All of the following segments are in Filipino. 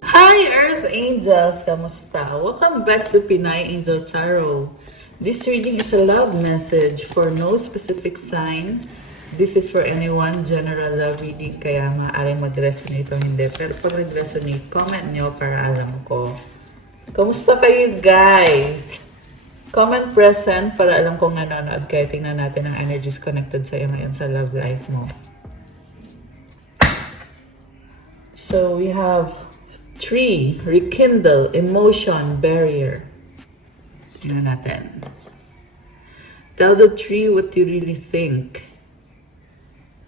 Hi Earth Angels! Kamusta? Welcome back to Pinay Angel Tarot. This reading is a love message for no specific sign. This is for anyone, general love reading, kaya maaaring mag-resonate o hindi. Pero pag nag-resonate, comment nyo para alam ko. Kamusta kayo guys? Comment present para alam kong nanonood kayo. Tingnan natin ang energies connected sa'yo ngayon sa love life mo. So we have 3. Rekindle emotion barrier. Tingnan natin. Tell the tree what you really think.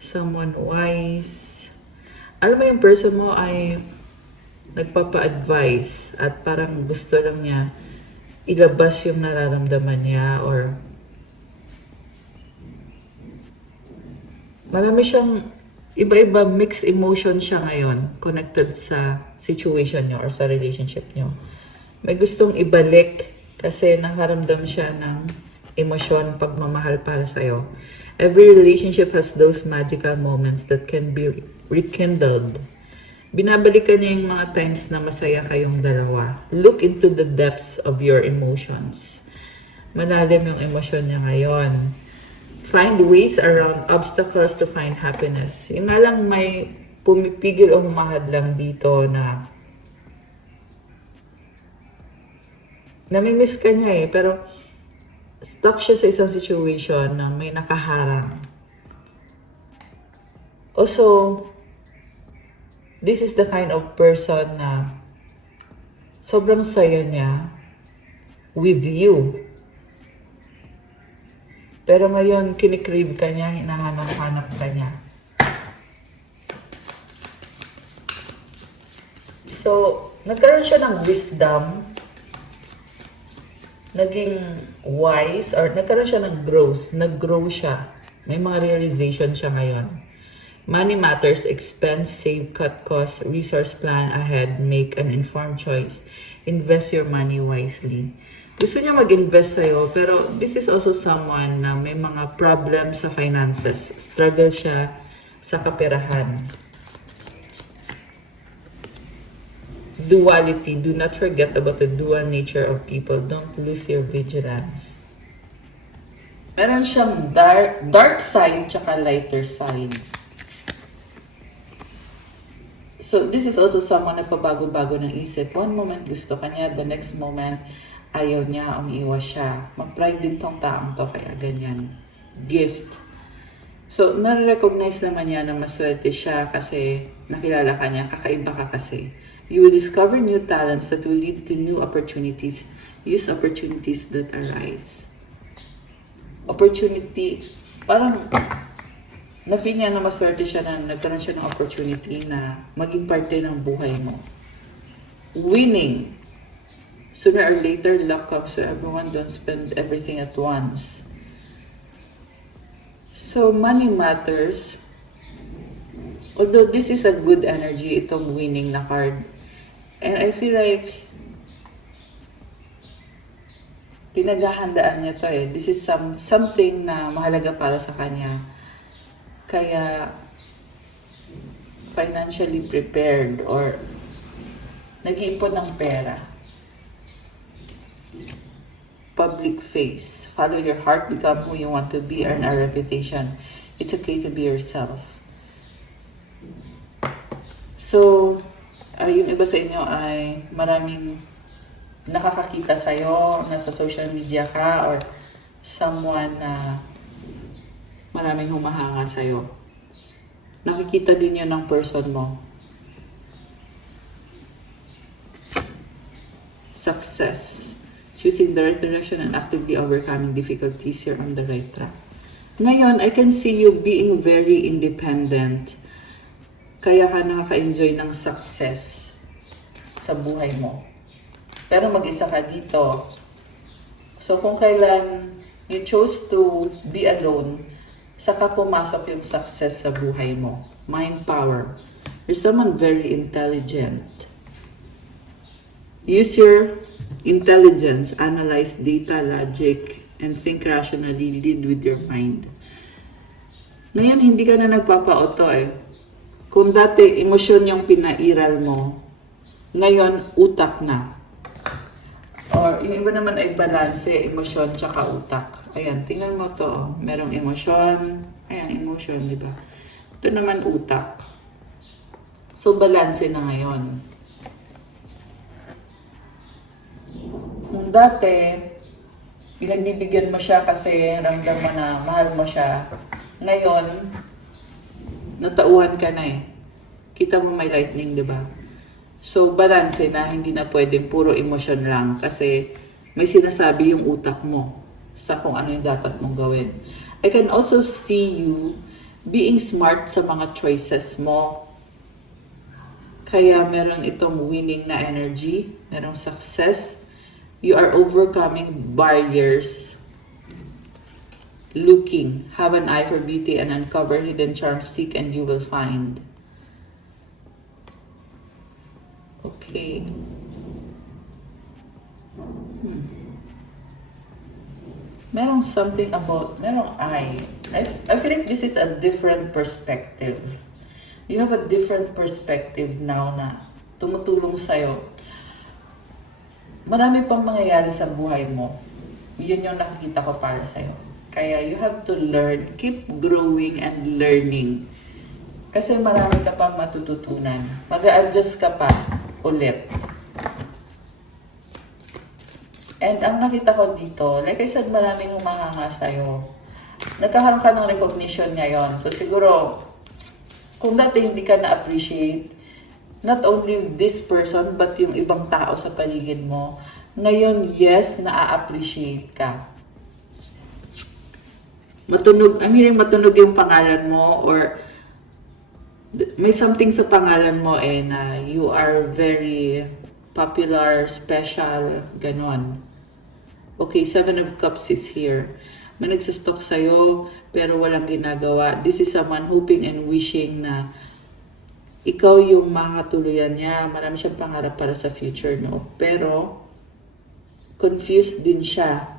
Someone wise. Alam mo yung person mo ay nagpapa-advise at parang gusto lang niya ilabas yung nararamdaman niya or marami siyang iba-iba mixed emotion siya ngayon connected sa situation niyo or sa relationship niyo. May gustong ibalik kasi nakaramdam siya ng emosyon, pagmamahal para sa'yo. Every relationship has those magical moments that can be rekindled. Binabalikan niya yung mga times na masaya kayong dalawa. Look into the depths of your emotions. Malalim yung emosyon niya ngayon. Find ways around obstacles to find happiness. Yung nga lang may pumipigil o humahad lang dito na namimiss ka niya pero stuck siya sa isang situation na may nakaharang. Also, this is the kind of person na sobrang saya niya with you. Pero ngayon, kinikrave ka niya, hinahanap-hanap ka niya. So, nagkaroon siya ng wisdom, naging wise, or nagkaroon siya ng growth, nag-grow siya. May mga realization siya ngayon. Money matters, expense, save, cut costs, resource plan ahead, make an informed choice. Invest your money wisely. Gusto niya mag-invest sa'yo, pero this is also someone na may mga problem sa finances. Struggle siya sa kaperahan. Duality. Do not forget about the dual nature of people. Don't lose your vigilance. Meron siyang dark side tsaka lighter side. So, this is also someone na pabago-bago ng isip. One moment gusto ka niya, the next moment ayaw niya, umiiwas siya. Mag-pride din tong taong to, kaya ganyan. Gift. So, na-recognize naman niya na maswerte siya kasi nakilala ka niya, kakaiba ka kasi. You will discover new talents that will lead to new opportunities. Use opportunities that arise. Opportunity, parang na-feel niya na maswerte siya na nagkaroon siya ng opportunity na maging parte ng buhay mo. Winning. Sooner or later, luck comes so everyone don't spend everything at once. So, money matters. Although this is a good energy, itong winning na card. And I feel like pinaghahandaan niya to This is something na mahalaga para sa kanya. Kaya, financially prepared or nag-iipon ng pera. Public face. Follow your heart, become who you want to be, earn a reputation. It's okay to be yourself. So, yung iba sa inyo ay maraming nakakakita sa'yo, nasa social media ka, or someone na maraming humahanga sa'yo. Nakikita din yun ng person mo. Success. Choosing the right direction and actively overcoming difficulties, you're on the right track. Ngayon, I can see you being very independent. Kaya ka nakaka-enjoy ng success sa buhay mo. Pero mag-isa ka dito. So kung kailan you chose to be alone, saka pumasok yung success sa buhay mo. Mind power. You're someone very intelligent. Use your intelligence, analyze data, logic, and think rationally, lead with your mind. Ngayon, hindi ka na nagpapa-auto Kung dati emosyon yung pinairal mo, Ngayon, utak na. Or yung iba naman ay balanse, emosyon, tsaka utak. Ayan, tingnan mo to. Oh. Merong emosyon. Ayan, emotion, di ba? Ito naman utak. So, balanse na ngayon. Kung dati, pinagbibigyan mo siya kasi ramdam mo na mahal mo siya. Ngayon, natauhan ka na eh. Kita mo may lightning, di ba? So, balance na, hindi na pwedeng puro emosyon lang kasi may sinasabi yung utak mo sa kung ano yung dapat mong gawin. I can also see you being smart sa mga choices mo. Kaya meron itong winning na energy, merong success. You are overcoming barriers. Looking, have an eye for beauty and uncover hidden charms, seek and you will find. Okay. Merong something about, merong I feel like this is a different perspective. You have a different perspective now na tumutulong sa'yo. Marami pang mangyayari sa buhay mo. Yun yung nakikita ko para sa'yo. Kaya you have to learn, keep growing and learning. Kasi marami ka pang matututunan. Mag-a-adjust ka pa ulit. And ang nakita ko dito, like I said, maraming humahanga sa'yo. Nagkakaroon ka ng recognition ngayon. So siguro, kung dati hindi ka na-appreciate, not only this person, but yung ibang tao sa paligid mo, ngayon, yes, na-appreciate ka. Matunog, ang hiling matunog yung pangalan mo or may something sa pangalan mo na you are very popular, special, ganon. Okay, 7 of Cups is here. May nagsastalk sa'yo, pero walang ginagawa. This is someone hoping and wishing na ikaw yung makakatuluyan niya. Marami siyang pangarap para sa future, no? Pero, confused din siya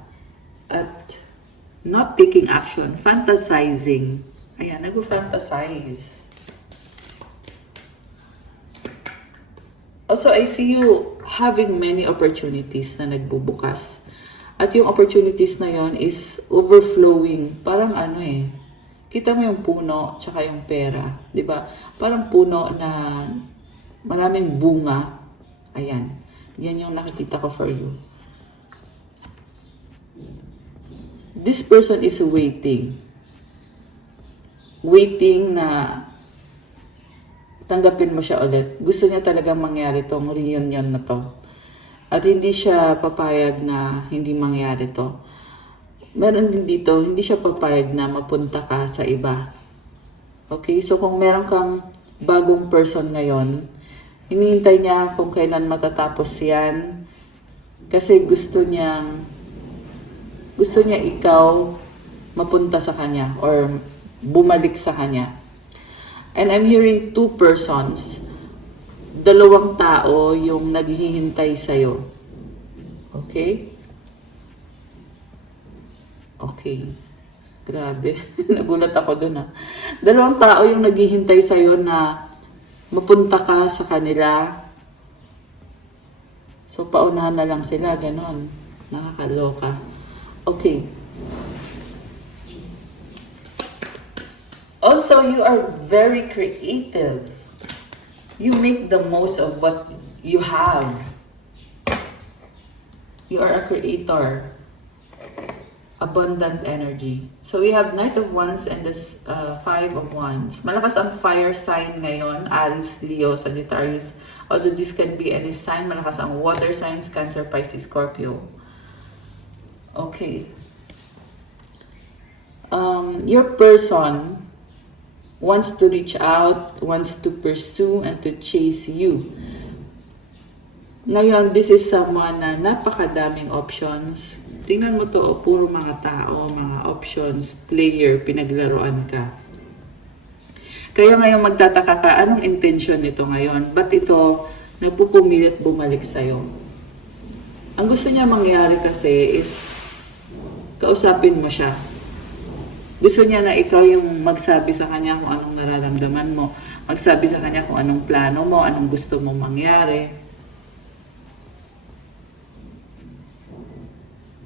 at not taking action, fantasizing. Ayan, nag-fantasize. Also, I see you having many opportunities na nagbubukas. At yung opportunities na yon is overflowing. Parang kita mo yung puno tsaka yung pera. Di ba? Parang puno na maraming bunga. Ayan. Yan yung nakikita ko for you. This person is waiting. Waiting na tanggapin mo siya ulit. Gusto niya talagang mangyari tong reunion na to. At hindi siya papayag na hindi mangyari to. Meron din dito, hindi siya papayag na mapunta ka sa iba. Okay? So kung meron kang bagong person ngayon, hinihintay niya kung kailan matatapos yan. Kasi gusto niya ikaw mapunta sa kanya or bumalik sa kanya. And I'm hearing 2 persons. 2 tao yung naghihintay sa'yo. Okay? Okay. Grabe. Nagulat ako dun 2 tao yung naghihintay sa'yo na mapunta ka sa kanila. So, paunahan na lang sila. Ganon. Nakakaloka. Okay. Also, you are very creative. You make the most of what you have. You are a creator. Abundant energy. So we have Knight of Wands and this 5 of Wands. Malakas ang fire sign ngayon. Aries, Leo, Sagittarius. Although this can be any sign. Malakas ang water signs. Cancer, Pisces, Scorpio. Okay. Your person wants to reach out, wants to pursue, and to chase you. Ngayon, this is someone na napakadaming options. Tingnan mo to, puro mga tao, mga options, player, pinaglaruan ka. Kaya ngayon magtataka ka, anong intention nito ngayon? Ba't ito nagpupumilit bumalik sa'yo? Ang gusto niya mangyari kasi is kausapin mo siya. Gusto niya na ikaw yung magsabi sa kanya kung anong nararamdaman mo. Magsabi sa kanya kung anong plano mo, anong gusto mong mangyari.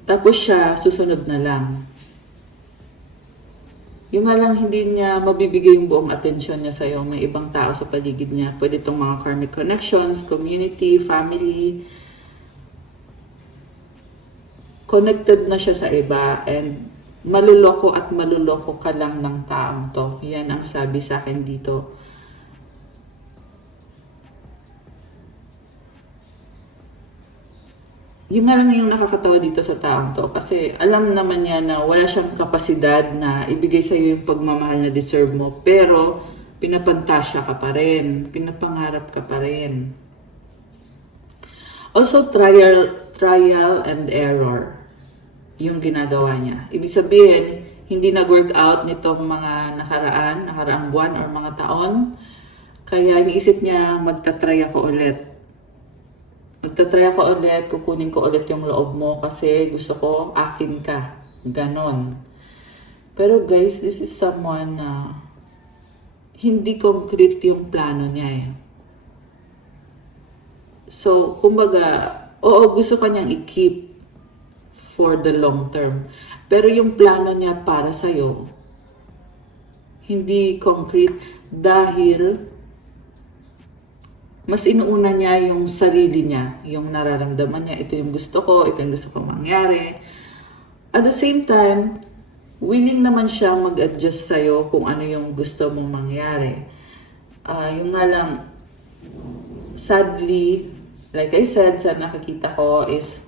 Tapos siya, susunod na lang. Yung nga lang, hindi niya mabibigay yung buong atensyon niya sa'yo. May ibang tao sa paligid niya. Pwede itong mga karmic connections, community, family. Connected na siya sa iba and maluloko at maluloko ka lang ng taong to. Yan ang sabi sa akin dito. Yung nga lang yung nakakatawa dito sa taong to kasi alam naman niya na wala siyang kapasidad na ibigay sa iyo yung pagmamahal na deserve mo, pero pinapantasya ka pa rin, pinapangarap ka pa rin. Also, trial and error yung ginagawa niya. Ibig sabihin, hindi nag-work out nitong mga nakaraang buwan or mga taon, kaya iniisip niya magta-try ako ulit. Magta-try ako ulit, kukunin ko ulit yung loob mo kasi gusto ko akin ka. Ganon. Pero guys, this is someone na hindi concrete yung plano niya eh. So, kumbaga, oo, gusto ka niyang i-keep for the long term. Pero yung plano niya para sa'yo, hindi concrete dahil mas inuuna niya yung sarili niya, yung nararamdaman niya, ito yung gusto ko, ito yung gusto ko mangyari. At the same time, willing naman siya mag-adjust sa'yo kung ano yung gusto mong mangyari. Yung nga lang, sadly, like I said, sa nakakita ko is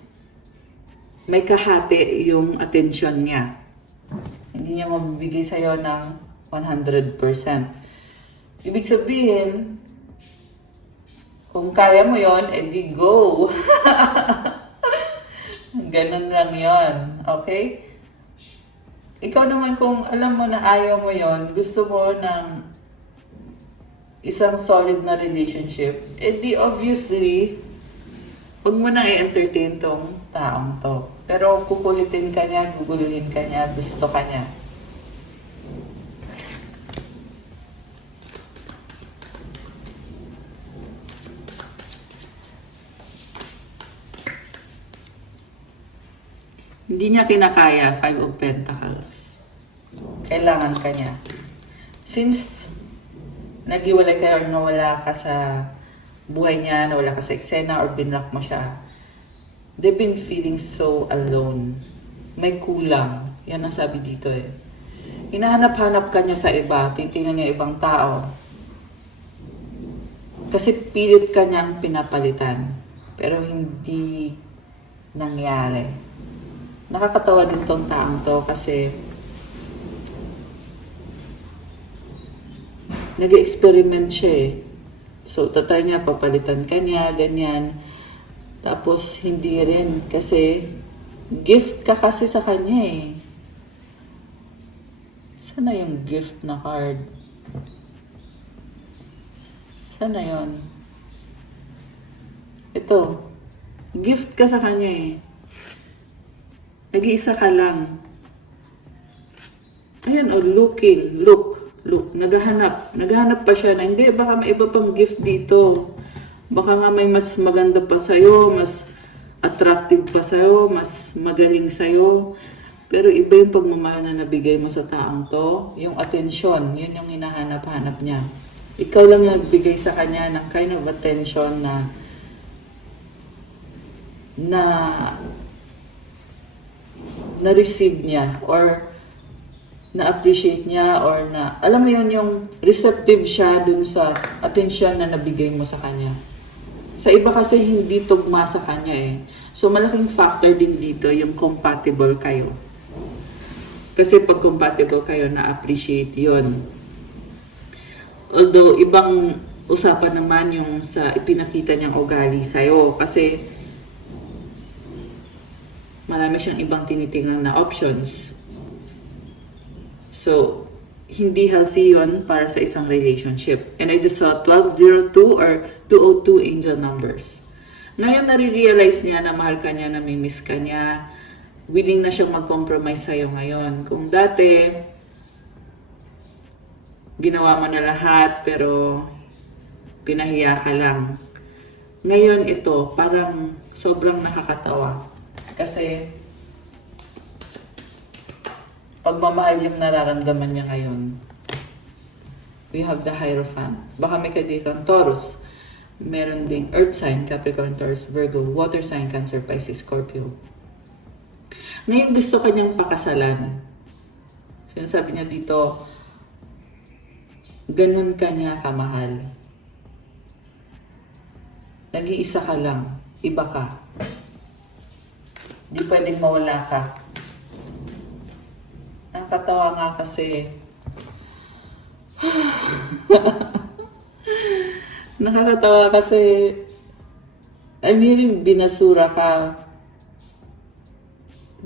may kahati yung attention niya. Hindi niya mabibigay sa'yo ng 100%. Ibig sabihin, kung kaya mo yon, edi go. Ganun lang yon, okay? Ikaw naman kung alam mo na ayaw mo yon, gusto mo ng isang solid na relationship, edi obviously, huwag mo na i-entertain tong taong to. Pero kukulitin ka niya, guguluhin ka niya, gusto ka niya. Hindi niya kinakaya, 5 of Pentacles. Kailangan ka niya. Since naghiwalay kayo or nawala ka sa buhay niya, nawala ka sa eksena or binlock mo siya, they've been feeling so alone. May kulang. Yan ang sabi dito eh. Hinahanap-hanap ka niya sa iba, titingnan niya ibang tao. Kasi pilit ka niyang pinapalitan. Pero hindi nangyari. Nakakatawa din tong taong to kasi nag-experiment siya eh. So, tatry niya, papalitan ka niya, ganyan. Tapos, hindi rin kasi gift ka kasi sa kanya eh. Sana yung gift na card? Sana yun? Ito. Gift ka sa kanya eh. Nag-iisa ka lang. Ayan, oh, look. Naghahanap pa siya na, hindi, baka may iba pang gift dito. Baka nga may mas maganda pa sa'yo, mas attractive pa sa'yo, mas magaling sa'yo. Pero iba yung pagmamahal na nabigay mo sa taong to. Yung attention, yun yung hinahanap-hanap niya. Ikaw lang nagbigay sa kanya ng kind of attention na na-receive niya or na-appreciate niya or na, alam mo yun, yung receptive siya dun sa attention na nabigay mo sa kanya. Sa iba kasi hindi tugma sa kanya eh. So malaking factor din dito yung compatible kayo. Kasi pag compatible kayo, na-appreciate yun. Although ibang usapan naman yung sa ipinakita niyang ugali sa'yo kasi marami siyang ibang tinitingnan na options. So, hindi healthy yun para sa isang relationship. And I just saw 1202 or 202 angel numbers. Ngayon, nare-realize niya na mahal ka niya, namimiss ka niya, willing na siyang mag-compromise sa'yo ngayon. Kung dati, ginawa mo na lahat, pero pinahiya ka lang. Ngayon ito, parang sobrang nakakatawa. Kasi pagmamahal yung nararamdaman niya ngayon. We have the Hierophant. Baka may kaditang Taurus. Meron ding Earth sign, Capricorn, Taurus, Virgo, Water sign, Cancer, Pisces, Scorpio. Ngayon gusto kanyang pakasalan. Sinasabi niya dito, ganun ka niya kamahal. Nag-iisa ka lang, iba ka. Di pwedeng mawala ka. Nakakatawa nga kasi, nakakatawa kasi, yung binasura ka,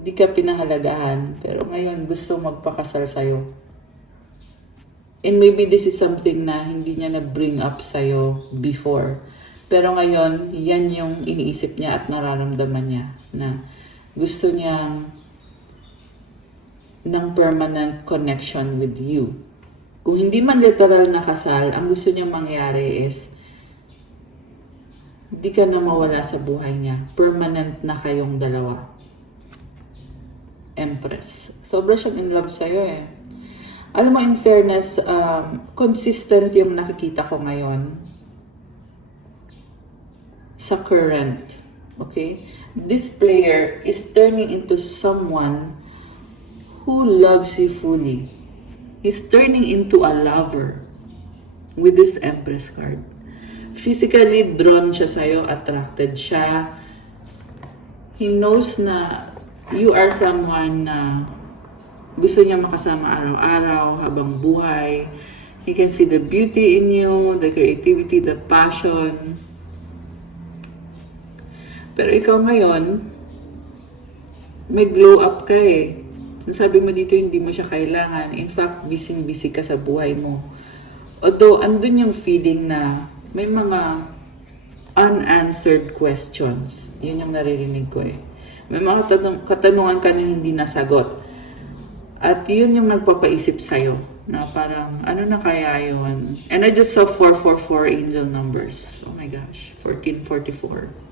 di ka pinahalagahan, pero ngayon gusto magpakasal sa'yo. And maybe this is something na hindi niya na-bring up sa'yo before. Pero ngayon, yan yung iniisip niya at nararamdaman niya na gusto niyang ng permanent connection with you. Kung hindi man literal na kasal, ang gusto niyang mangyari is hindi ka na mawala sa buhay niya. Permanent na kayong dalawa. Empress. Sobra siyang in love sa'yo eh. Alam mo, in fairness, consistent yung nakikita ko ngayon sa current. Okay? This player is turning into someone who loves you fully. He's turning into a lover with this Empress card. Physically drawn siya sa'yo, attracted siya. He knows na you are someone na gusto niya makasama araw-araw habang buhay. He can see the beauty in you, the creativity, the passion. Pero ikaw ngayon, may glow up ka eh. Sinasabi mo dito, hindi mo siya kailangan. In fact, busy-busy ka sa buhay mo. Although, andun yung feeling na may mga unanswered questions. Yun yung naririnig ko eh. May mga katanungan ka na hindi nasagot. At yun yung nagpapaisip sa'yo. Na parang, ano na kaya yun? And I just saw 444 angel numbers. Oh my gosh. 1444.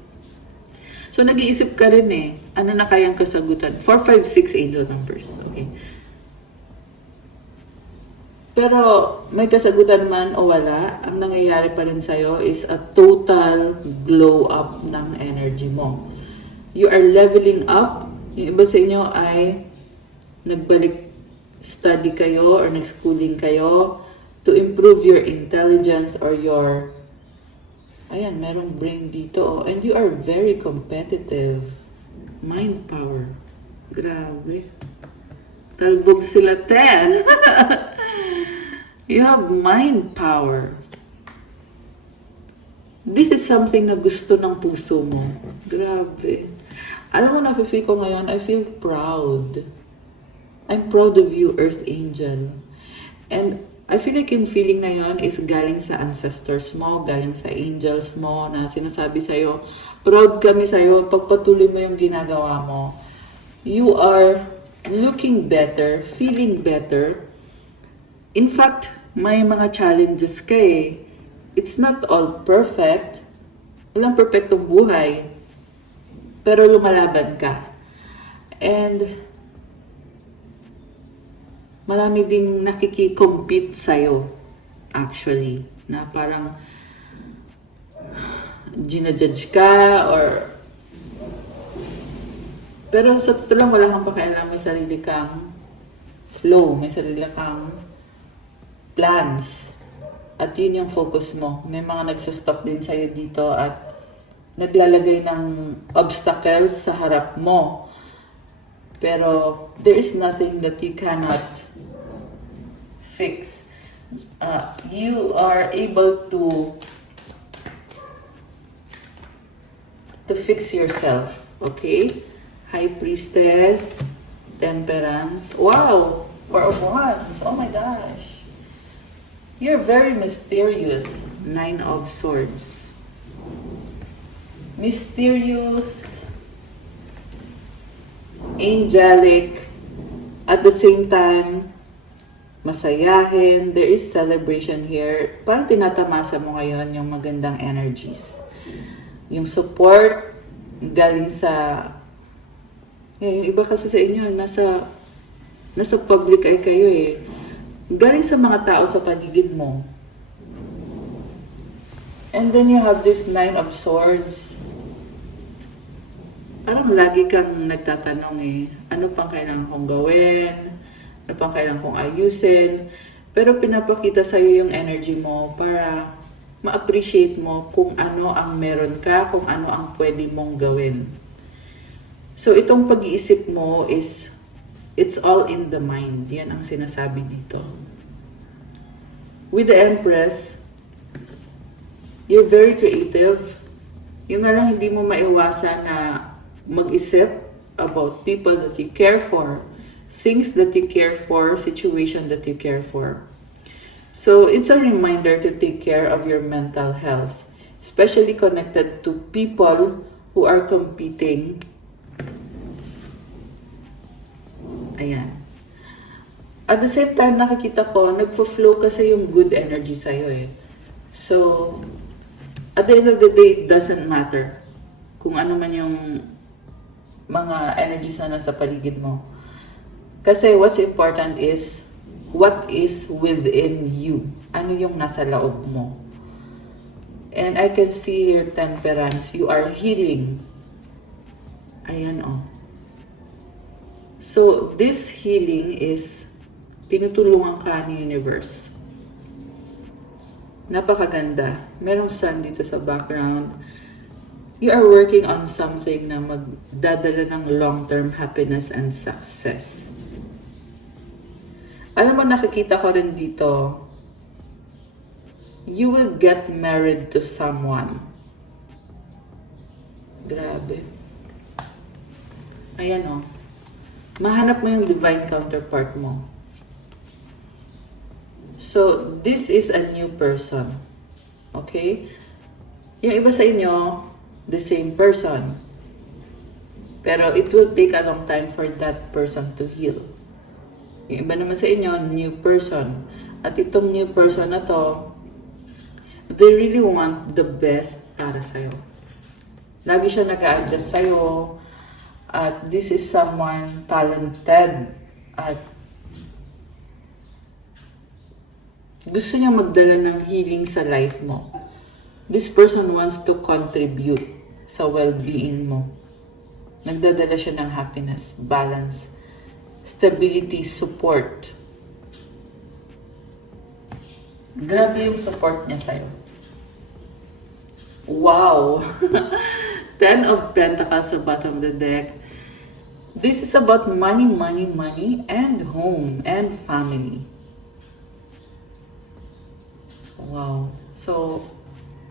So, nag-iisip ka rin eh. Ano na kayang kasagutan? 456 angel numbers. Okay. Pero, may kasagutan man o wala, ang nangyayari pa rin sa'yo is a total glow up ng energy mo. You are leveling up. Yung iba sa inyo ay nagbalik study kayo or nag-schooling kayo to improve your intelligence or your ayan, merong brain dito. And you are very competitive. Mind power. Grabe. Talbog sila 10. You have mind power. This is something na gusto ng puso mo. Grabe. Alam mo, na-feel ko ngayon, I feel proud. I'm proud of you, Earth Angel. And I feel like yung feeling na yun is galing sa ancestors mo, galing sa angels mo, na sinasabi sa'yo, proud kami sa'yo, pagpatuloy mo yung ginagawa mo. You are looking better, feeling better. In fact, may mga challenges ka eh. It's not all perfect. Walang perfectong buhay. Pero lumalaban ka. And marami ding nakiki-compete sa'yo, actually. Na parang ginajudge ka or pero sa totoo lang, wala kang pakialam. May sarili kang flow. May sarili kang plans. At yun yung focus mo. May mga nagsastop din sa'yo dito at naglalagay ng obstacles sa harap mo. Pero there is nothing that you cannot fix. You are able to fix yourself. Okay? High Priestess, Temperance. Wow! Four of Wands. Oh my gosh. You're very mysterious. Nine of Swords. Mysterious, angelic, at the same time, masayahin. There is celebration here. Parang tinatamasa mo ngayon yung magandang energies. Yung support, galing sa yung iba kasi sa inyo, nasa Nasa public eye kayo eh. Galing sa mga tao sa paligid mo. And then you have this 9 of Swords. Parang lagi kang nagtatanong eh, ano pang kailangan kong gawin? Ano pang kailangan kong ayusin? Pero pinapakita sa'yo yung energy mo para ma-appreciate mo kung ano ang meron ka, kung ano ang pwede mong gawin. So itong pag-iisip mo is, it's all in the mind. Yan ang sinasabi dito. With the Empress, you're very creative. Yung nga lang hindi mo maiwasan na mag-isip about people that you care for, things that you care for, situation that you care for. So it's a reminder to take care of your mental health, especially connected to people who are competing. Ayan. At the same time, nakikita ko, nagpo-flow kasi yung good energy sa'yo eh. So, at the end of the day, it doesn't matter kung ano man yung mga energies na nasa paligid mo. Kasi what's important is what is within you. Ano yung nasa loob mo. And I can see your Temperance. You are healing. Ayan oh. So, this healing is tinutulungan ka ni Universe. Napakaganda. Merong sun dito sa background. You are working on something na magdadala ng long-term happiness and success. Alam mo, nakikita ko rin dito, you will get married to someone. Grabe. Ayan o. Mahanap mo yung divine counterpart mo. So, this is a new person. Okay? Yung iba sa inyo, the same person. Pero it will take a long time for that person to heal. Yung iba naman sa inyo, new person. At itong new person na to, they really want the best para sa'yo. Lagi siya nag-a-adjust sa'yo. At this is someone talented. At gusto niya magdala ng healing sa life mo. This person wants to contribute sa well-being mo. Nagdadala siya ng happiness, balance, stability, support. Grabe yung support niya sa'yo. Wow! 10 of Pentacles sa bottom of the deck. This is about money, money, money, and home, and family. Wow. So,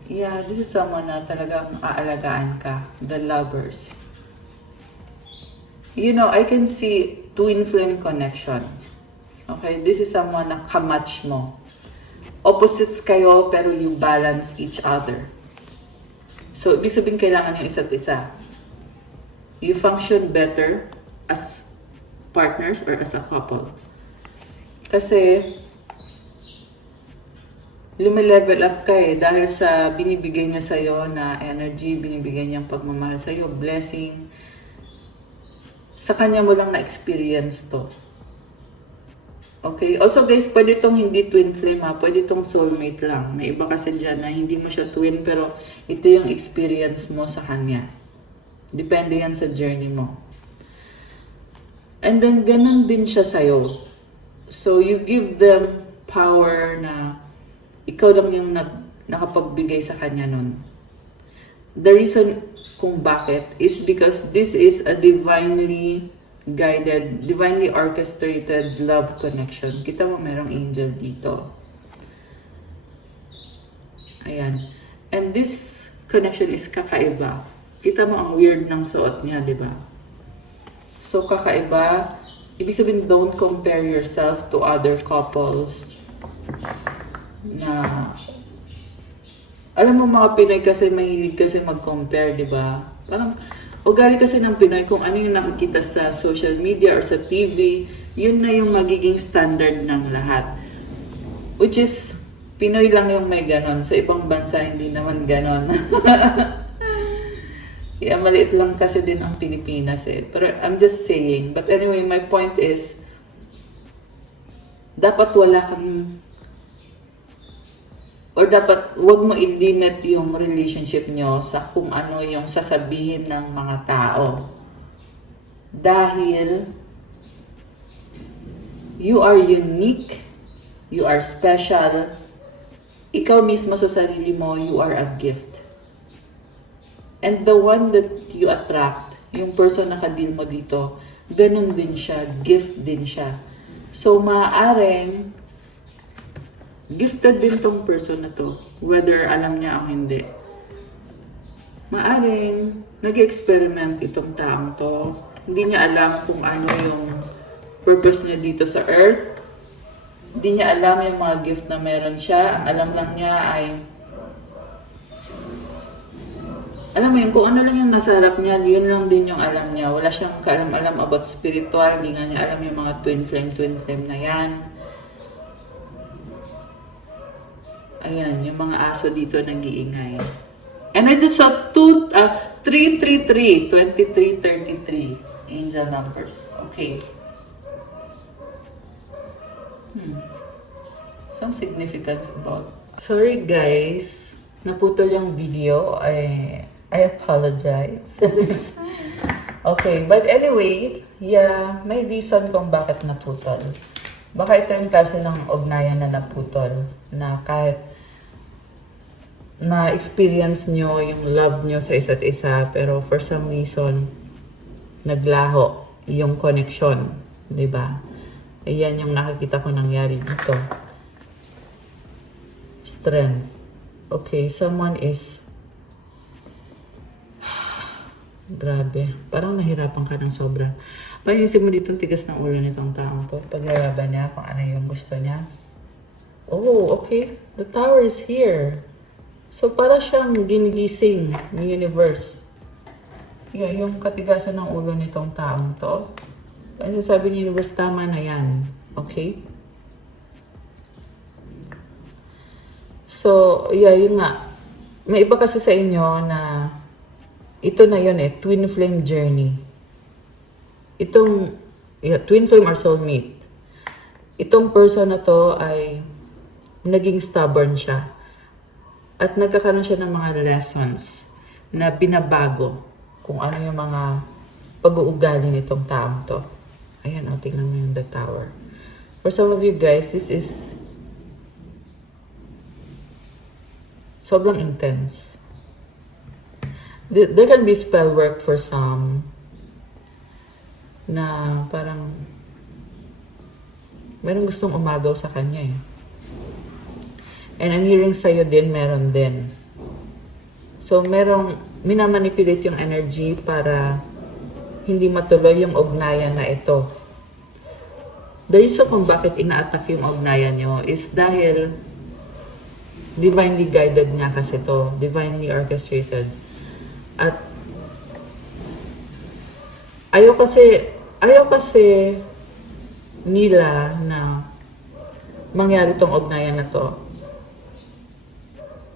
yeah, this is someone na talagang aalagaan ka. The lovers. You know, I can see twin flame connection. Okay, this is someone na kamatch mo. Opposites kayo, pero you balance each other. So, ibig sabihin kailangan yung isa't isa. You function better as partners or as a couple. Kasi, lumilevel up ka eh dahil sa binibigay niya sa'yo na energy, binibigay niyang pagmamahal sa'yo, blessing. Sa kanya mo lang na-experience to. Okay? Also guys, pwede itong hindi twin flame ha. Pwede itong soulmate lang. Na iba kasi dyan na hindi mo siya twin pero ito yung experience mo sa kanya. Depende yan sa journey mo. And then, ganun din siya sa'yo. So, you give them power na ikaw lang yung nakapagbigay sa kanya nun. The reason kung bakit is because this is a divinely guided, divinely orchestrated love connection. Kita mo merong angel dito. Ayan. And this connection is kakaiba. Kita mo ang weird ng suot niya, di ba? So, kakaiba. Ibig sabihin, don't compare yourself to other couples na alam mo mga Pinoy kasi mahilig kasi mag-compare, di ba? Parang ugali kasi ng Pinoy kung ano yung nakikita sa social media or sa TV, yun na yung magiging standard ng lahat. Which is, Pinoy lang yung may ganon. Sa ibang bansa, hindi naman ganon. Yeah, maliit lang kasi din ang Pilipinas eh. Pero I'm just saying. But anyway, my point is, dapat wala kang, or dapat wag mo i-limit yung relationship nyo sa kung ano yung sasabihin ng mga tao. Dahil you are unique, you are special, ikaw mismo sa sarili mo, you are a gift. And the one that you attract, yung person na kadil mo dito, ganun din siya, gift din siya. So, maaaring gifted din tong person na to, whether alam niya o hindi. Maaring nag-experiment itong taong to. Hindi niya alam kung ano yung purpose niya dito sa earth. Hindi niya alam yung mga gift na meron siya. Ang alam lang niya ay, alam mo yun, kung ano lang yung nasa harap niya, yun lang din yung alam niya. Wala siyang kaalam-alam about spiritual. Hindi nga niya alam yung mga twin flame na yan. Ayan, yung mga aso dito nag-iingay. And I just saw 333, 2333 angel numbers. Okay. Some significance about. Sorry guys, naputol yung video. I apologize. Okay, but anyway, yeah, may reason kung bakit naputol. Baka ito yung klase ng ugnayan na naputol, na kahit na-experience nyo yung love nyo sa isa't isa, pero for some reason, naglaho yung connection, di ba? Ayan yung nakikita ko nangyari dito. Strength. Okay, someone is... Grabe. Parang nahirapan ka ng sobra. Panisip mo dito ang tigas ng ulo nitong taong to. Paglalaban niya kung ano yung gusto niya. Oh, okay. The tower is here. So, para siyang ginigising ni universe. Yeah, yung katigasan ng ulo nitong taong to. Kasi sabi ni universe, tama na yan. Okay? So, yeah, yun nga. May iba kasi sa inyo na ito na yun twin flame journey. Itong, twin flame or soulmate. Itong person na to ay naging stubborn siya. At nagkakaroon siya ng mga lessons na binabago kung ano yung mga pag-uugali nitong taong to. Ayan, tingnan mo yung the tower. For some of you guys, this is sobrang intense. There can be spell work for some na parang merong gustong umagaw sa kanya And I'm hearing sa'yo din, meron din. So, merong minamanipulate yung energy para hindi matuloy yung ugnayan na ito. The reason kung bakit ina-attack yung ugnayan nyo is dahil divinely guided nga kasi to, divinely orchestrated. At ayaw kasi nila na mangyari tong ugnayan na to.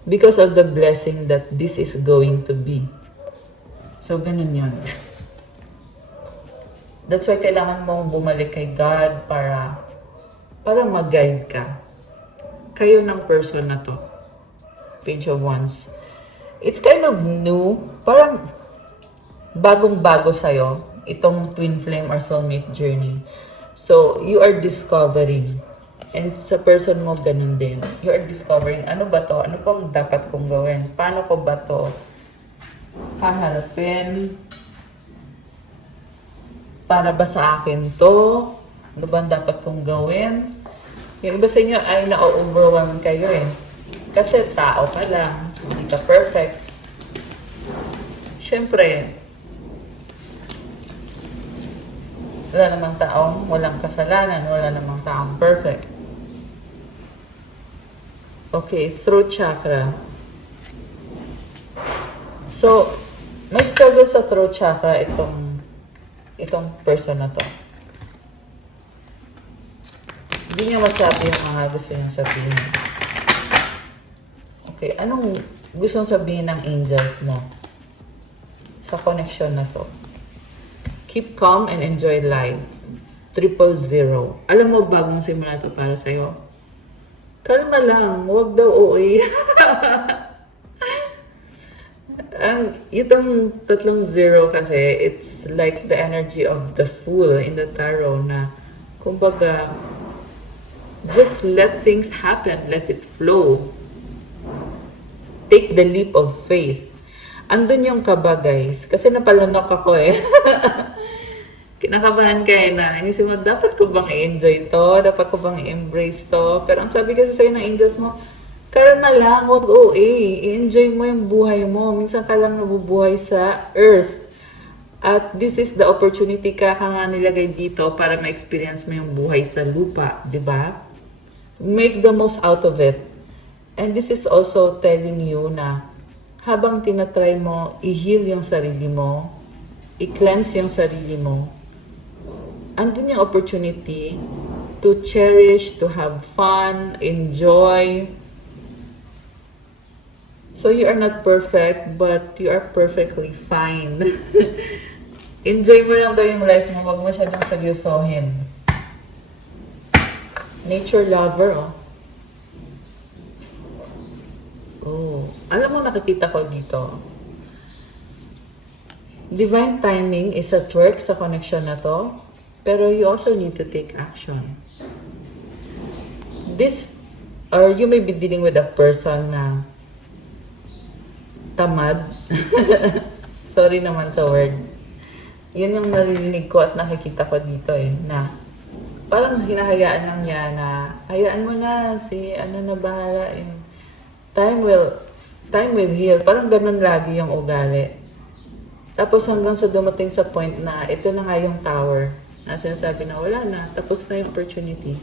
Because of the blessing that this is going to be. So, ganun yun. That's why kailangan mong bumalik kay God para mag-guide ka. Kayo ng person na to. Page of Wands. It's kind of new. Parang bagong-bago sa'yo. Itong twin flame or soulmate journey. So, you are discovering. And sa person mo, ganun din. You are discovering, ano ba to? Ano pong dapat kong gawin? Paano ko ba to haharapin? Para ba sa akin to? Ano ba dapat kong gawin? Yung iba sa inyo ay na-overwhelm kayo Kasi tao ka lang. Hindi ka perfect. Siyempre, wala namang taong walang kasalanan. Wala namang taong perfect. Okay, throat chakra. So, may struggle sa throat chakra itong person na to. Hindi niya masabi yung mga gusto niyang sabihin. Okay, anong gusto sabihin ng angels mo sa connection na to? Keep calm and enjoy life. 000. Alam mo, bagong simula to para sa'yo. Kalma lang, huwag daw OA. Itong 30 kasi, it's like the energy of the fool in the tarot na, kumbaga, just let things happen, let it flow. Take the leap of faith. Andun yung kaba, guys. Kasi napalunok ako eh. Kinakabahan ka na. Inisip mo, dapat ko bang i-enjoy to? Dapat ko bang i-embrace to? Pero ang sabi kasi sa'yo ng angels mo, kalma lang, huwag OA. I-enjoy mo yung buhay mo. Minsan ka lang nabubuhay sa earth. At this is the opportunity ka nga nilagay dito para ma-experience mo yung buhay sa lupa. 'Di ba? Make the most out of it. And this is also telling you na habang tinatry mo, i-heal yung sarili mo, i-cleanse yung sarili mo, andun yung opportunity to cherish, to have fun, enjoy. So you are not perfect, but you are perfectly fine. Enjoy mo lang daw yung life mo, wag mo siya dang seryosohin. Nature lover, oh. Oh, alam mo, nakikita ko dito. Divine timing is at work sa connection na to, pero you also need to take action. This, or you may be dealing with a person na tamad. Sorry naman sa word. Yun yung narinig ko at nakikita ko dito eh, na parang hinahayaan lang niya na, hayaan mo na, si ano na bahala, yung time will heal. Parang ganun lagi yung ugali. Tapos hanggang sa dumating sa point na ito na nga yung tower na sinasabi na wala na, tapos na yung opportunity.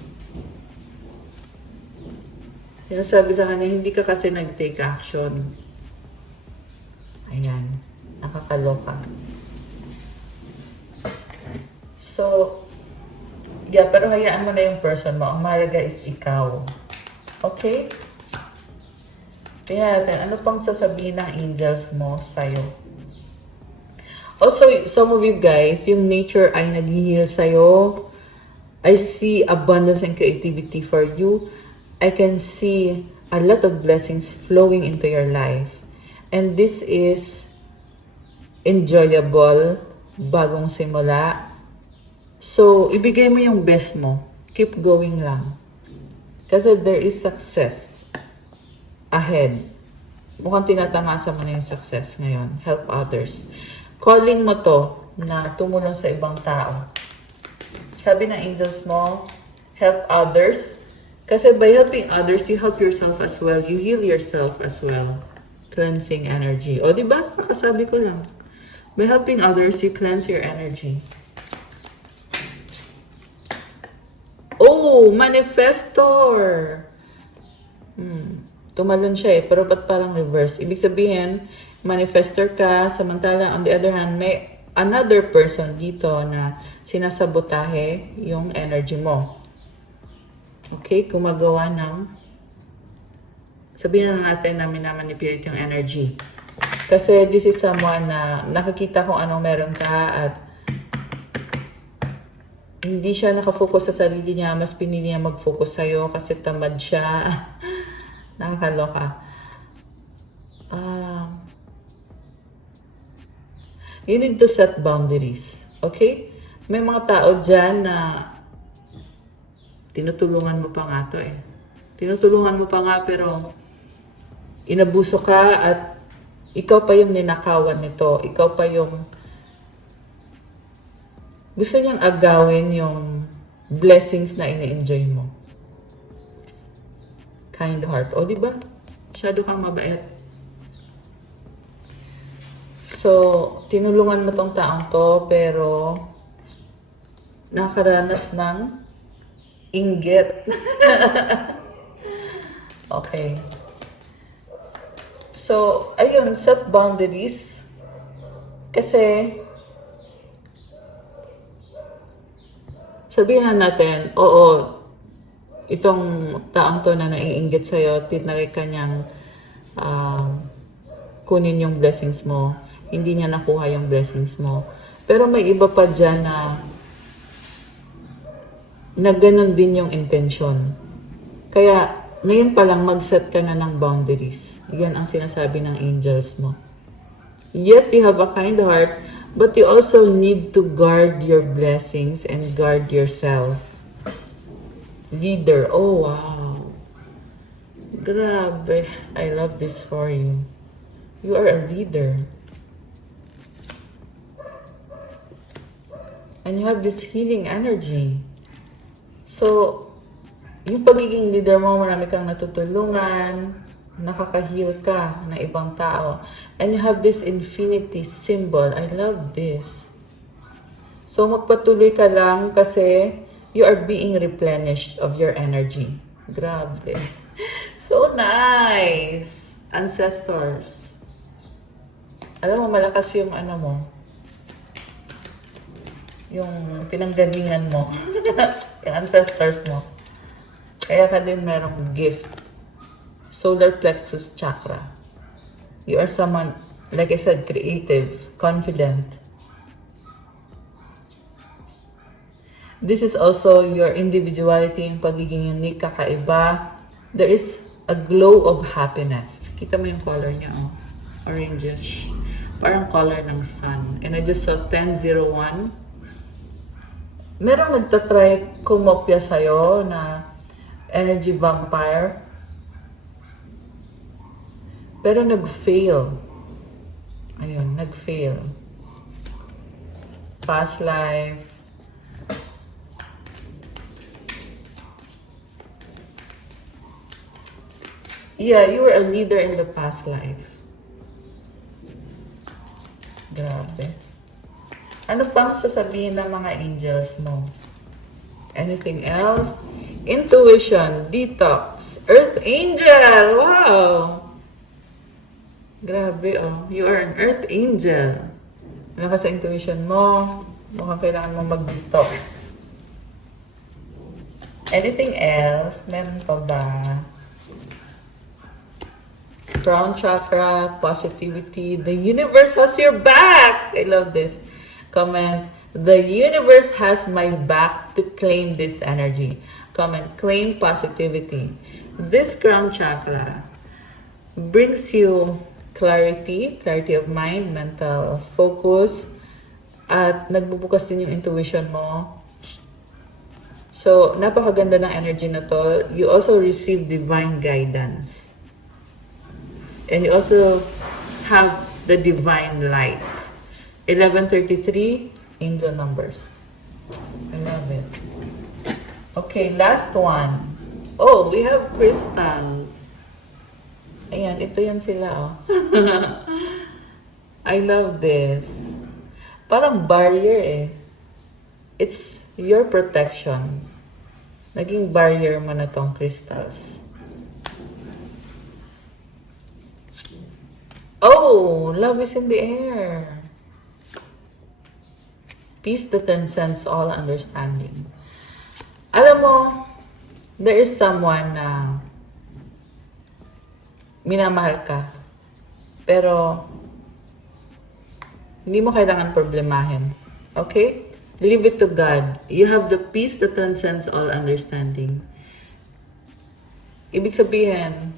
Sinasabi sa kanya, hindi ka kasi nag-take action. Ayan, nakakaloka. So, yeah, pero hayaan mo na yung person mo. Ang mahalaga is ikaw. Okay? Kaya natin, ano pang sasabihin ng angels mo sa'yo? Also, some of you guys, yung nature ay nag-heal sa'yo. I see abundance and creativity for you. I can see a lot of blessings flowing into your life. And this is enjoyable, bagong simula. So, ibigay mo yung best mo. Keep going lang. Kasi there is success ahead. Mukhang tinatamasa mo na yung success ngayon. Help others. Calling mo to na tumulong sa ibang tao. Sabi ng angels mo, help others. Kasi by helping others, you help yourself as well. You heal yourself as well. Cleansing energy. O, diba? Kakasabi ko lang. By helping others, you cleanse your energy. Oh, manifestor! Tumalon siya eh, pero ba't parang reverse? Ibig sabihin, manifestor ka, samantalang on the other hand, may another person dito na sinasabotahe yung energy mo. Okay? Gumagawa ng, sabihin na natin na minamanipulate yung energy. Kasi this is someone na nakikita kung anong meron ka at hindi siya nakafocus sa sarili niya, mas pinili niya mag-focus sa'yo kasi tamad siya. Nakakaloka. You need to set boundaries. Okay? May mga tao dyan na tinutulungan mo pa nga to eh. Tinutulungan mo pa nga pero inabuso ka at ikaw pa yung ninakawan nito. Ikaw pa yung gusto niyang agawin yung blessings na ina-enjoy mo. Kind heart. O, diba? Masyado kang mabait. So, tinulungan mo tong taong to, pero nakaranas ng inggit. Okay. So, ayun, set boundaries. Kasi, sabihin na natin, oo, itong taong to na naiinggit sa'yo, tinry ka niyang kunin yung blessings mo. Hindi niya nakuha yung blessings mo. Pero may iba pa dyan na na ganun din yung intention. Kaya, ngayon pa lang mag-set ka na ng boundaries. Yan ang sinasabi ng angels mo. Yes, you have a kind heart, but you also need to guard your blessings and guard yourself. Leader. Oh, wow. Grabe. I love this for you. You are a leader. And you have this healing energy. So, yung pagiging leader mo, marami kang natutulungan, nakaka-heal ka ng ibang tao. And you have this infinity symbol. I love this. So, magpatuloy ka lang kasi you are being replenished of your energy. Grabe. So nice! Ancestors. Alam mo, malakas yung ano mo. Yung pinanggalingan mo. Yung ancestors mo. Kaya ka din merong gift. Solar plexus chakra. You are someone, like I said, creative, confident. This is also your individuality, yung pagiging unique, kakaiba. There is a glow of happiness. Kita mo yung color niya, oh. Orangish. Parang color ng sun. And I just saw 1001. Merong nagtatry kumopya sa'yo na energy vampire. Pero nag-fail. Ayun, nag-fail. Past life. Yeah, you were a leader in the past life. Grabe. Ano pang sasabihin ng mga angels mo? Anything else? Intuition, detox, earth angel. Wow! Grabe, oh. You are an earth angel. Ano ka sa intuition mo? Mukhang kailangan mo mag-detox. Anything else? Meron pa ba? Crown chakra, positivity. The universe has your back. I love this. Comment, the universe has my back to claim this energy. Comment, claim positivity. This crown chakra brings you clarity of mind, mental focus, at nagbubukas din yung intuition mo. So, napakaganda ng energy na to. You also receive divine guidance. And you also have the divine light. 1133, angel numbers. I love it. Okay, last one. Oh, we have crystals. Ayan, ito yan sila, oh. I love this. Parang barrier, eh. It's your protection. Naging barrier mo na tong crystals. Oh, love is in the air. Peace that transcends all understanding. Alam mo, there is someone na minamahal ka, pero hindi mo kailangan problemahin. Okay? Leave it to God. You have the peace that transcends all understanding. Ibig sabihin,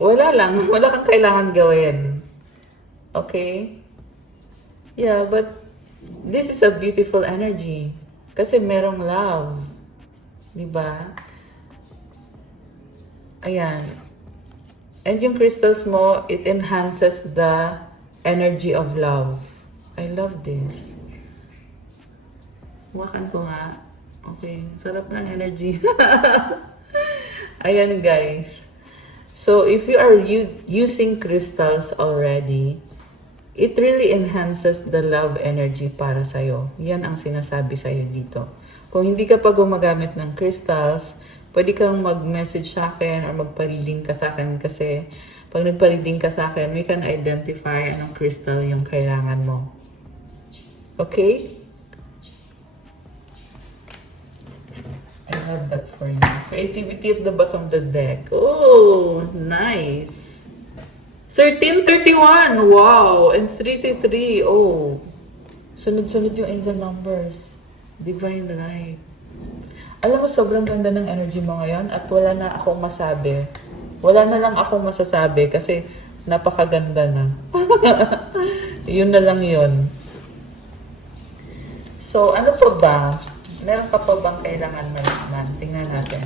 wala kang kailangan gawin. Okay? Yeah, but this is a beautiful energy. Kasi merong love. Diba? Ayan. And yung crystals mo, it enhances the energy of love. I love this. Wakan ko nga. Okay. Sarap ng energy. Ayan, guys. So, if you are using crystals already, it really enhances the love energy para sa'yo. Yan ang sinasabi sa'yo dito. Kung hindi ka pa gumagamit ng crystals, pwede kang mag-message sa akin or magpa-reading ka sa akin kasi pag nagpa-reading ka sa akin, we can identify anong crystal yung kailangan mo. Okay? I love that for you. Creativity at the bottom of the deck. Oh, nice. 1331. Wow. And 333. Oh. Sunod-sunod yung angel numbers. Divine light. Alam mo, sobrang ganda ng energy mo ngayon at wala na akong masabi. Wala na lang akong masasabi kasi napakaganda na. Yun na lang yun. So, ano po ba? Meron ka pa bang kailangan malaman? Tingnan natin.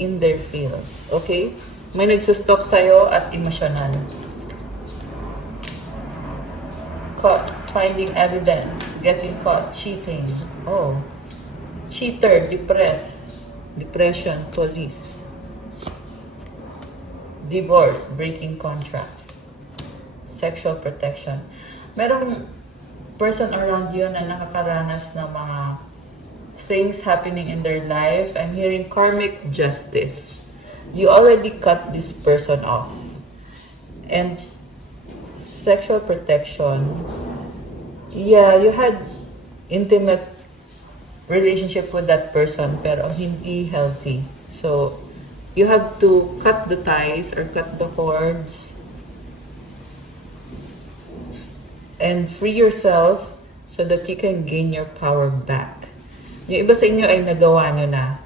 In their feels. Okay? May nagsustok sa'yo at emosyonal. Caught. Finding evidence. Getting caught. Cheating. Oh. Cheater. Depressed. Depression. Police. Divorce. Breaking contract. Sexual protection. Merong person around you na nakakaranas ng mga things happening in their life. I'm hearing karmic justice. You already cut this person off. And sexual protection, yeah, you had intimate relationship with that person pero hindi healthy. So, you have to cut the ties or cut the cords and free yourself so that you can gain your power back. Yung iba sa inyo ay nagawa nyo na.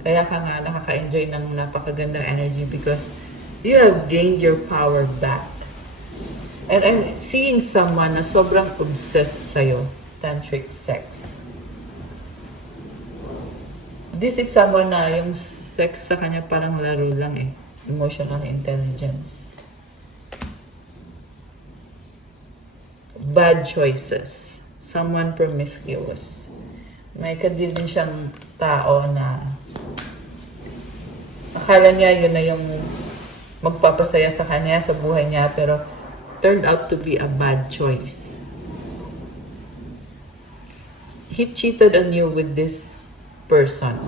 Kaya ka nga nakaka-enjoy ng napakagandang energy because you have gained your power back. And I'm seeing someone na sobrang obsessed sa'yo. Tantric sex. This is someone na yung sex sa kanya parang laro lang eh. Emotional intelligence. Bad choices. Someone promiscuous. May kadil din siyang tao na akala niya yun na yung magpapasaya sa kanya, sa buhay niya, pero turned out to be a bad choice. He cheated on you with this person.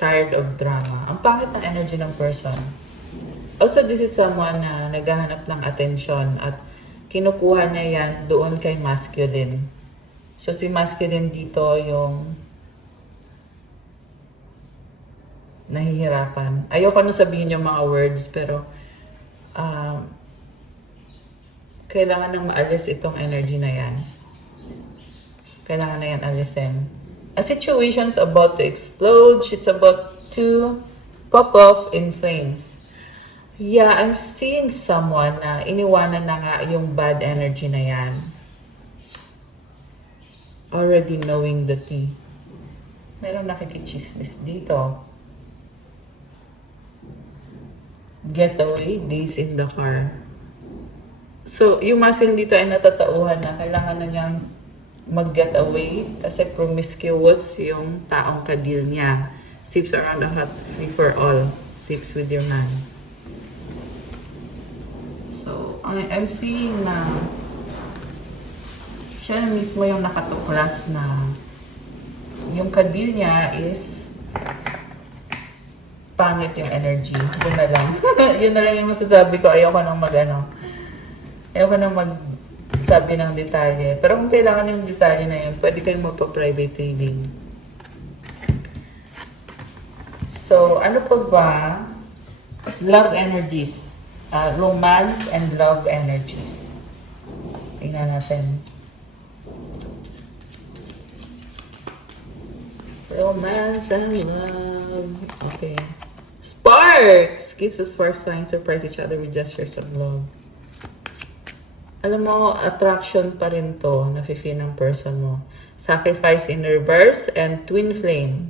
Tired of drama. Ang pangit ng energy ng person. Also, this is someone na naghahanap ng attention at kinukuha niya yan doon kay masculine. So, si masculine dito yung nahihirapan. Ayoko nang sabihin yung mga words, pero kailangan nang maalis itong energy na yan. Kailangan na yan alisin. A situation's about to explode. It's about to pop off in flames. Yeah, I'm seeing someone na iniwanan na nga yung bad energy na yan. Already knowing the tea. Meron nakikichismis dito. Getaway, days in the car. So, yung muscle dito ay natatauhan na kailangan na niyang mag-get away kasi promiscuous yung taong kadil niya. Sips around the hot free for all. Sips with your man. So, I'm seeing na siya na mismo yung nakatuklas na yung kadil niya is pangit yung energy. Yun na lang. Yun na lang yung masasabi ko. Ayoko nang ayoko nang magsabi ng detalye. Pero kung kailangan yung detalye na yun, pwede kayong magpa-private reading. So, ano pa ba? Love energies. Romance and love energies. Tingnan natin. Romance and love. Okay. Sparks! Gives us spark signs, surprise each other with gestures of love. Alam mo, attraction pa rin to, nafe-feel ng person mo. Sacrifice in reverse and twin flame.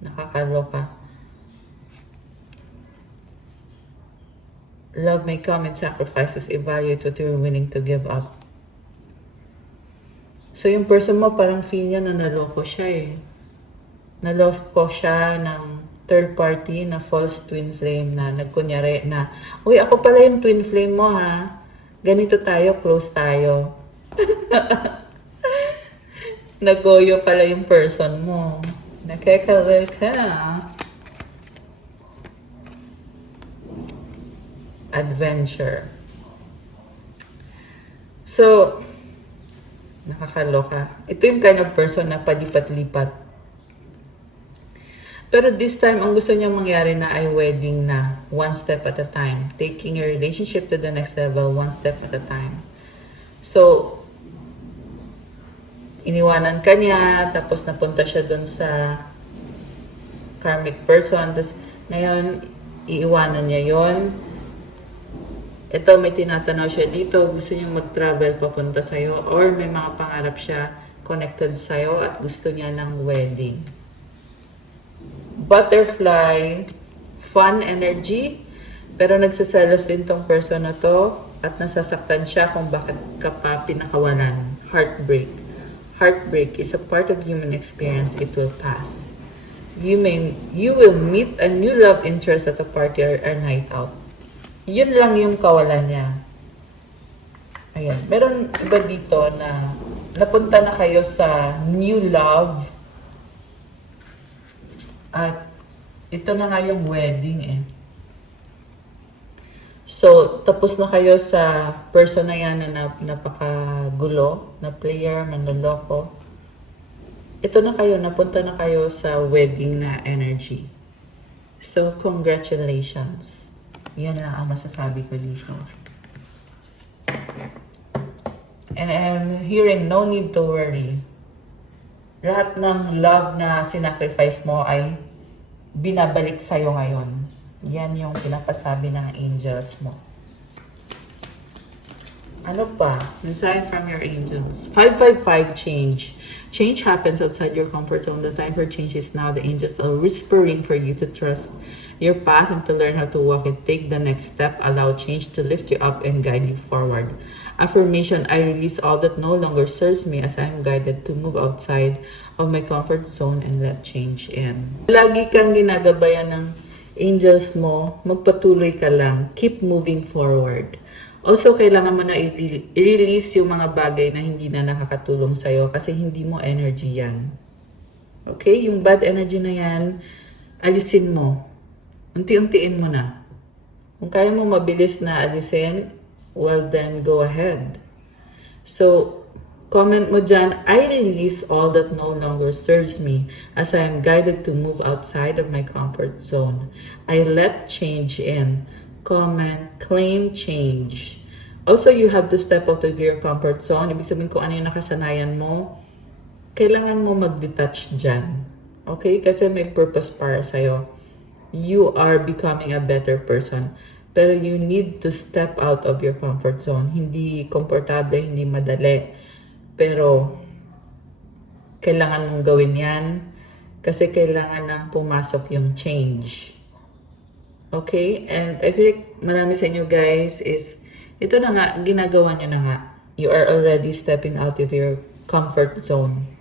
Nakakaloka. Love may come in sacrifices. Evaluate what you're willing to give up. So yung person mo parang feel niya na naloko siya eh. Naloko siya ng third party na false twin flame na nagkunyari na, uy, ako pala yung twin flame mo ha. Ganito tayo, close tayo. Nagoyo pala yung person mo. Nakakaloka. Adventure. So, nakakaloka. Ito yung kind of person na palipat-lipat. Pero this time, ang gusto niyang mangyari na ay wedding na. One step at a time. Taking your relationship to the next level, one step at a time. So, iniwanan ka niya, tapos napunta siya dun sa karmic person, tapos ngayon, iiwanan niya yon. Ito, may tinatanaw siya dito, gusto niya mag-travel papunta sa'yo, or may mga pangarap siya connected sa'yo at gusto niya ng wedding. Butterfly, fun energy, pero nagsaselos din tong person na to at nasasaktan siya kung bakit ka pa pinakawalan. Heartbreak. Heartbreak is a part of human experience. It will pass. You will meet a new love interest at a party or a night out. Yun lang yung kawalan niya. Ayan. Meron iba dito na napunta na kayo sa new love. At ito na nga yung wedding eh. So, tapos na kayo sa person na yan na napakagulo, na player, manloloko. Ito na kayo, napunta na kayo sa wedding na energy. So, congratulations. Yan lang ang masasabi ko dito. And I'm hearing no need to worry. Lahat ng love na sinacrifice mo ay binabalik sa'yo ngayon. Yan yung pinapasabi ng angels mo. Ano pa? Mensahe from your angels. 555 change. Change happens outside your comfort zone. The time for change is now. The angels are whispering for you to trust your path and to learn how to walk it. Take the next step. Allow change to lift you up and guide you forward. Affirmation, I release all that no longer serves me as I am guided to move outside of my comfort zone and let change in. Lagi kang ginagabayan ng angels mo, magpatuloy ka lang. Keep moving forward. Also, kailangan mo na i-release yung mga bagay na hindi na nakakatulong sa'yo kasi hindi mo energy yan. Okay? Yung bad energy na yan, alisin mo. Unti-untiin mo na. Kung kaya mo mabilis na alisin, well then, go ahead. So, comment mo dyan, I release all that no longer serves me as I am guided to move outside of my comfort zone. I let change in. Comment, claim change. Also, you have to step out of your comfort zone. Ibig sabihin kung ano yung nakasanayan mo, kailangan mo mag-detach dyan. Okay? Kasi may purpose para sa'yo. You are becoming a better person. Pero you need to step out of your comfort zone. Hindi komportable, hindi madali. Pero, kailangan mong gawin yan kasi kailangan nang pumasok yung change. Okay? And I think marami sa inyo guys is, ito na nga, ginagawa niyo na nga. You are already stepping out of your comfort zone.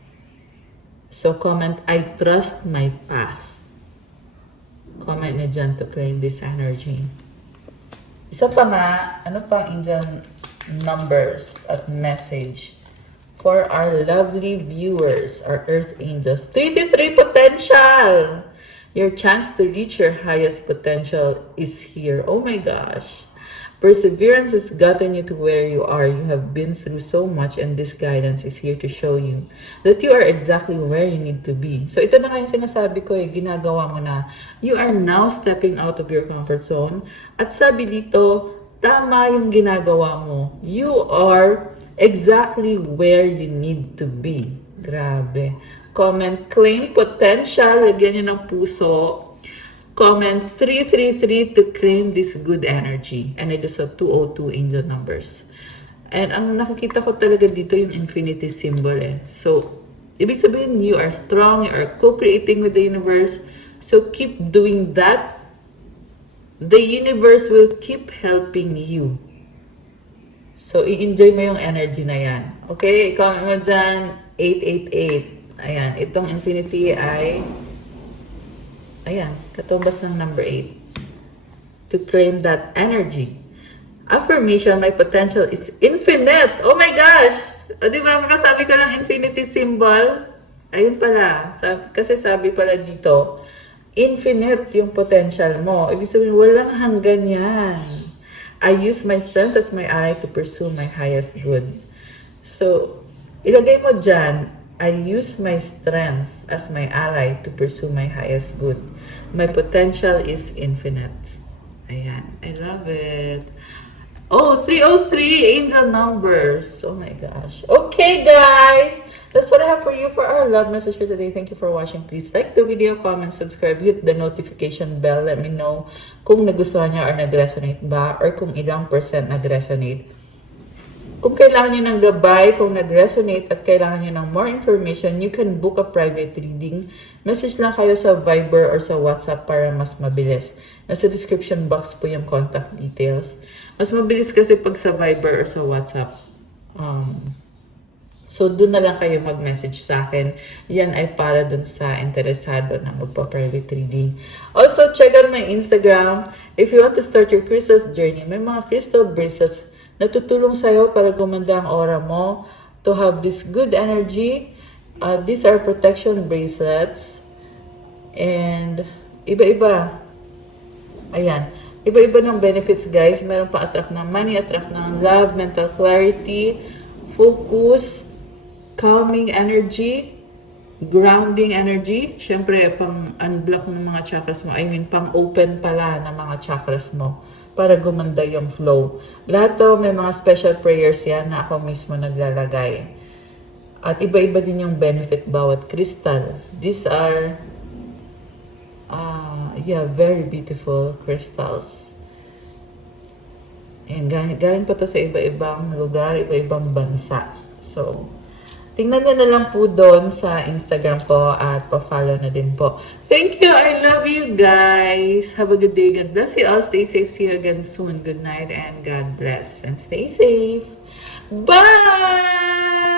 So comment, I trust my path. Comment niyo dyan to claim this energy. Isa pa nga, ano pang angel numbers at message for our lovely viewers, our earth angels? 33 potential! Your chance to reach your highest potential is here. Oh my gosh. Perseverance has gotten you to where you are. You have been through so much and this guidance is here to show you that you are exactly where you need to be. So ito na nga yung sinasabi ko ginagawa mo na. You are now stepping out of your comfort zone. At sabi dito, tama yung ginagawa mo. You are exactly where you need to be. Grabe. Comment, claim potential. Lagyan nyo ng puso. Comment 333 to claim this good energy. And it is a 202 angel numbers. And ang nakikita ko talaga dito yung infinity symbol eh. So, ibig sabihin, you are strong, you are co-creating with the universe. So, keep doing that. The universe will keep helping you. So, i-enjoy mo yung energy na yan. Okay? Comment mo dyan, 888. Ayan, itong infinity ay, ayan, katumbas ng number 8. To claim that energy. Affirmation, my potential is infinite. Oh my gosh! O diba, makasabi ko ng infinity symbol? Ayun pala. Kasi sabi pala dito, infinite yung potential mo. Ibig sabihin, walang hanggan yan. I use my strength as my ally to pursue my highest good. So, ilagay mo dyan, I use my strength as my ally to pursue my highest good. My potential is infinite. Ayan. I love it. Oh, 303 angel numbers. Oh my gosh. Okay, guys. That's what I have for you for our love message for today. Thank you for watching. Please like the video, comment, subscribe, hit the notification bell. Let me know kung nagustuhan niya or nag-resonate ba or kung ilang percent nag-resonate. Kung kailangan niyo ng gabay, kung nag-resonate at kailangan niyo ng more information, you can book a private reading. Message lang kayo sa Viber or sa WhatsApp para mas mabilis. Nasa description box po yung contact details. Mas mabilis kasi pag sa Viber or sa WhatsApp. So, doon na lang kayo mag-message sa akin. Yan ay para dun sa interesado na magpa-private reading. Also, check out my Instagram. If you want to start your crystals journey, may mga crystal bracelets na tutulong sa'yo para gumanda ang aura mo, to have this good energy. These are protection bracelets. And, iba-iba. Ayan. Iba-iba ng benefits, guys. Meron pa attract ng money, attract ng love, mental clarity, focus, calming energy, grounding energy. Siyempre, pang-unblock ng mga chakras mo. I mean, pang-open pala ng mga chakras mo para gumanda yung flow. Lahat to, may mga special prayers yan na ako mismo naglalagay. At iba-iba din yung benefit bawat crystal. These are, very beautiful crystals. And galing pa to sa iba-ibang lugar, iba-ibang bansa. So, tingnan nyo na lang po doon sa Instagram ko at pa-follow na din po. Thank you. I love you guys. Have a good day. God bless you all. Stay safe. See you again soon. Good night and God bless. And stay safe. Bye!